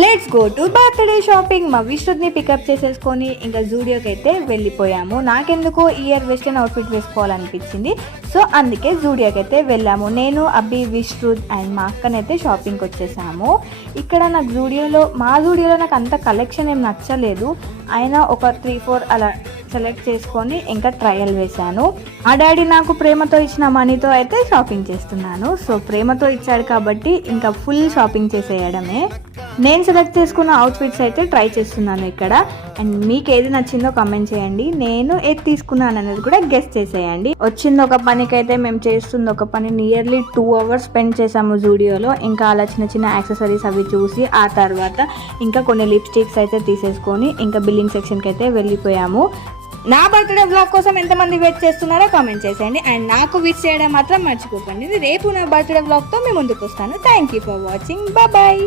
Let's go to birthday shopping. మా విశ్రుద్ని pickup చేసేసుకొని ఇంకా జూడియోకి అయితే వెళ్ళిపోయాము. నాకెందుకో ఈ ఇయర్ వెస్టర్న్ అవుట్ఫిట్ వేసుకోవాలనిపించింది, సో అందుకే జూడియోకి అయితే వెళ్ళాము. నేను అబ్బి, విశ్రుద్ అండ్ మా అక్కనైతే షాపింగ్కి వచ్చేసాము. ఇక్కడ నాకు మా జూడియోలో నాకు అంత కలెక్షన్ ఏం నచ్చలేదు, అయినా ఒక 3-4 అలా సెలెక్ట్ చేసుకొని ఇంకా ట్రయల్ వేశాను. మా డాడీ నాకు ప్రేమతో ఇచ్చిన మనీతో అయితే షాపింగ్ చేస్తున్నాను. సో ప్రేమతో ఇచ్చాడు కాబట్టి ఇంకా ఫుల్ షాపింగ్ చేసేయడమే. నేను సెలెక్ట్ చేసుకున్న అవుట్ఫిట్స్ అయితే ట్రై చేస్తున్నాను ఇక్కడ. అండ్ మీకు ఏది నచ్చిందో కామెంట్ చేయండి, నేను ఏది తీసుకున్నాను అనేది కూడా గెస్ట్ చేసేయండి. వచ్చింది ఒక పనికైతే మేము చేస్తుంది ఒక పని. నియర్లీ 2 hours స్పెండ్ చేసాము జూడియోలో. ఇంకా అలా చిన్న చిన్న యాక్సెసరీస్ అవి చూసి ఆ తర్వాత ఇంకా కొన్ని లిప్స్టిక్స్ అయితే తీసేసుకొని ఇంకా బిల్లింగ్ సెక్షన్కి అయితే వెళ్ళిపోయాము. నా బర్త్డే వ్లాగ్ కోసం ఎంతమంది వెయిట్ చేస్తున్నారో కామెంట్ చేసేయండి. అండ్ నాకు విష్ చేయడం మాత్రం మర్చిపోకండి. రేపు నా బర్త్డే వ్లాగ్తో మీ ముందుకు వస్తాను. Thank you for watching. Bye.